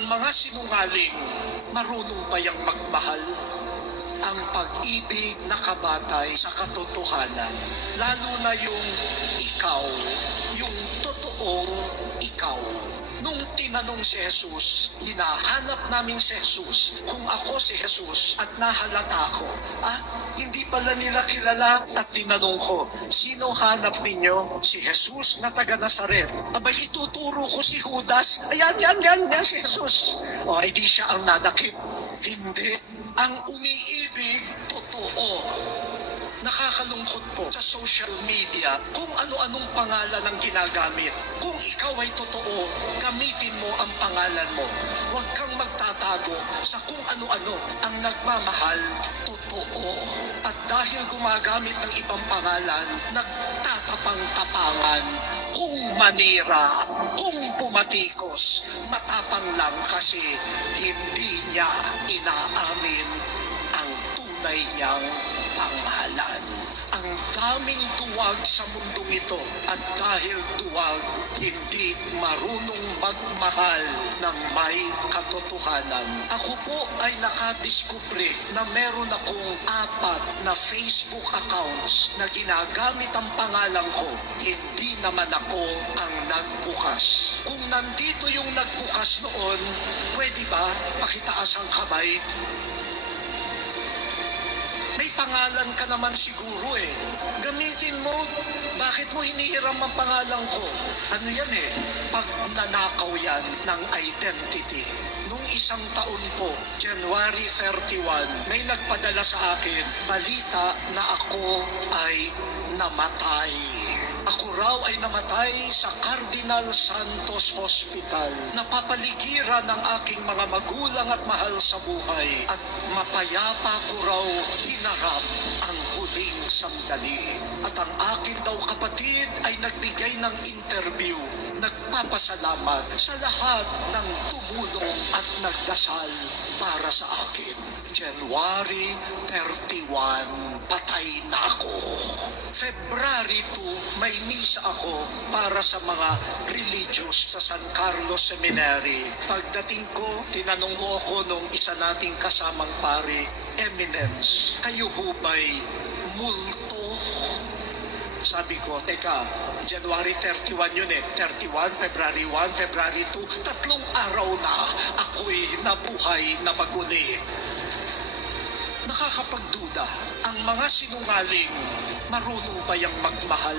Ang mga sinungaling, marunong ba yang magmahal? Ang pag-ibig nakabatay sa katotohanan, lalo na yung ikaw, yung totoong ikaw. Nung tinanong si Jesus, hinahanap namin si Jesus, kung ako si Jesus at nahalata ko, hindi pala nila kilala at tinanong ko, sino hanap ninyo? Si Jesus na taga Nazaret. Abay, ituturo ko si Judas. Ayan, yan si Jesus. O, ay di siya ang nadakip. Hindi. Ang umiibig, totoo. Nakakalungkot po sa social media kung ano-anong pangalan ang ginagamit. Kung ikaw ay totoo, gamitin mo ang pangalan mo. Huwag kang magtatago sa kung ano-ano ang nagmamahal, totoo. At dahil gumagamit ng ibang pangalan, nagtatapang-tapangan, kung manira, kung pumatikos, matapang lang kasi hindi niya inaamin ang tunay niyang pangalan. Ang daming duwag sa mundong ito at dahil duwag, hindi marunong magmahal ng may katotohanan. Ako po ay nakadiskubre na meron akong 4 na Facebook accounts na ginagamit ang pangalan ko. Hindi naman ako ang nagbukas. Kung nandito yung nagbukas noon, pwede ba pakitaas ang kamay? May pangalan ka naman siguro eh. Gamitin mo. Bakit mo hinihiram ang pangalan ko? Ano yan eh? Pagnanakaw yan ng identity. Nung isang taon po, January 31, may nagpadala sa akin, balita na ako ay namatay. Ako raw ay namatay sa Cardinal Santos Hospital. Napapaligiran ng aking mga magulang at mahal sa buhay. At mapayapa ko raw hinarap ang huling sandali. At ang akin daw kapatid ay nagbigay ng interview. Nagpapasalamat sa lahat ng tumulong at nagdasal para sa akin. January 31, patay na ako. February 2, may misa ako para sa mga religious sa San Carlos Seminary. Pagdating ko, tinanong ko ako nung isa nating kasamang pare, Eminence, kayo ho ba'y multo? Sabi ko, teka, January 31 yun eh. 31, February 1, February 2, 3 araw na ako'y nabuhay na maguli. Nakakapagduda, ang mga sinungaling, marunong ba yang magmahal?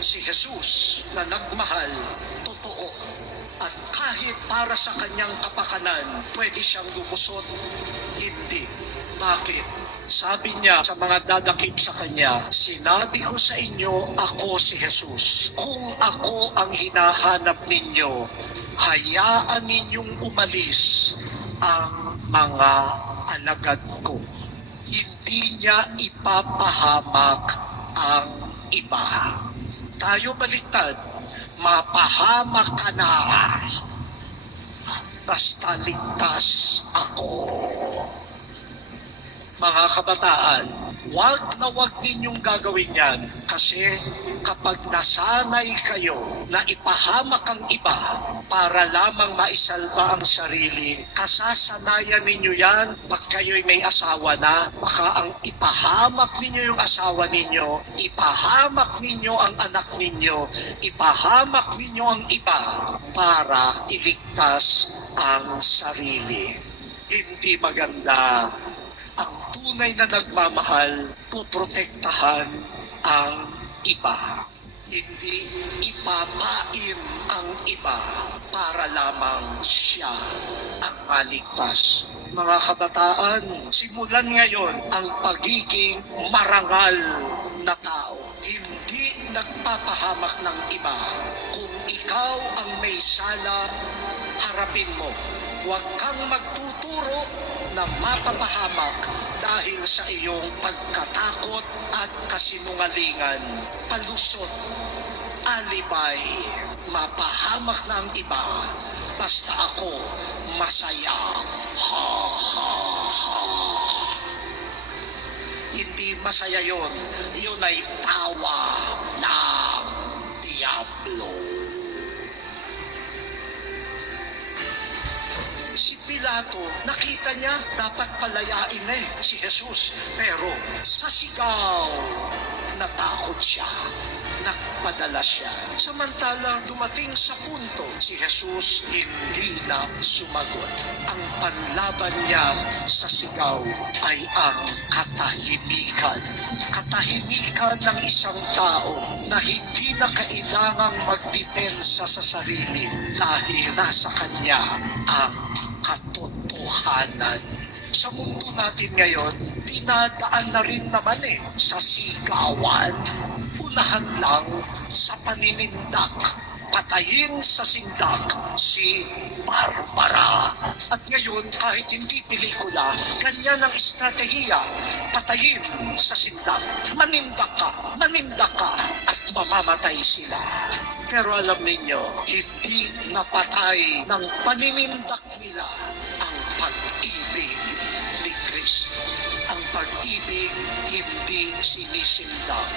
Si Jesus na nagmahal, totoo. At kahit para sa kanyang kapakanan, pwede siyang lumusot? Hindi. Bakit? Sabi niya sa mga dadakip sa kanya, sinabi ko sa inyo, ako si Jesus. Kung ako ang hinahanap ninyo, hayaan ninyong umalis ang mga alagad ko. Hindi niya ipapahamak ang iba. Tayo baliktad, mapahamak ka na. Basta ligtas ako. Mga kabataan, wag na wag ninyong gagawin yan kasi kapag nasanay kayo na ipahamak ang iba para lamang maisalba ang sarili, kasasanayan ninyo yan pag kayo'y may asawa na, baka ang ipahamak ninyo yung asawa ninyo, ipahamak ninyo ang anak ninyo, ipahamak ninyo ang iba para iligtas ang sarili. Hindi maganda. Ang tunay na nagmamahal, puprotektahan ang iba. Hindi ipapain ang iba para lamang siya ang maligtas. Mga kabataan, simulan ngayon ang pagiging marangal na tao. Hindi nagpapahamak ng iba. Kung ikaw ang may sala, harapin mo. Huwag kang magtuturo na mapapahamak dahil sa iyong pagkatakot at kasinungalingan. Palusot, alibay, mapahamak na ang iba. Basta ako masaya. Ha, ha, ha. Hindi masaya yon. Yun ay tawa ng Diablo. Si Pilato, nakita niya, dapat palayain na si Jesus. Pero sa sigaw, natakot siya. Nagpadala siya. Samantalang dumating sa punto, si Jesus hindi na sumagot. Ang panlaban niya sa sigaw ay ang katahimikan. Katahimikan ng isang tao na hindi na kailangang magdepensa sa sarili dahil nasa kanya ang katotohanan. Sa mundo natin ngayon, dinadaan na rin naman sa sigawan. Unahan lang sa paninindak, patayin sa sindak si Barbara. At ngayon, kahit hindi pelikula, ganyan ang estratehiya. Patayin sa sindak, manindak ka, at mamamatay sila. Pero alam ninyo, hindi napatay ng paninindak nila ang pag-ibig ni Kristo. Ang pag-ibig hindi sinisindak.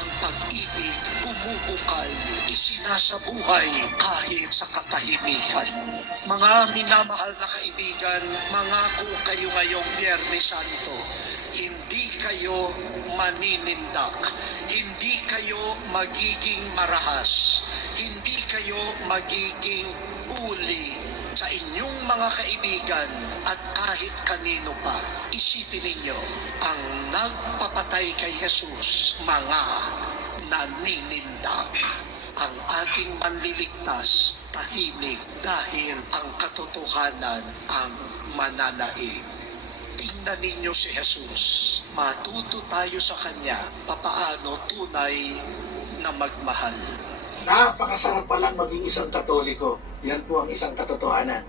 Ang pag-ibig bumubukal, isinasabuhay kahit sa katahimikan. Mga minamahal na kaibigan, mangako kayo ngayong Biyernes Santo, hindi kayo maninindak, hindi kayo magiging marahas, hindi kayo magiging uli sa inyong mga kaibigan at kahit kanino pa. Isipin ninyo, ang nagpapatay kay Jesus, mga naninindak. Ang ating manliligtas, tahimik dahil ang katotohanan ang mananaig. Tingnan ninyo si Jesus. Matuto tayo sa Kanya papaano tunay na magmahal. Napakasarap palang maging isang Katoliko. Yan po ang isang katotohanan.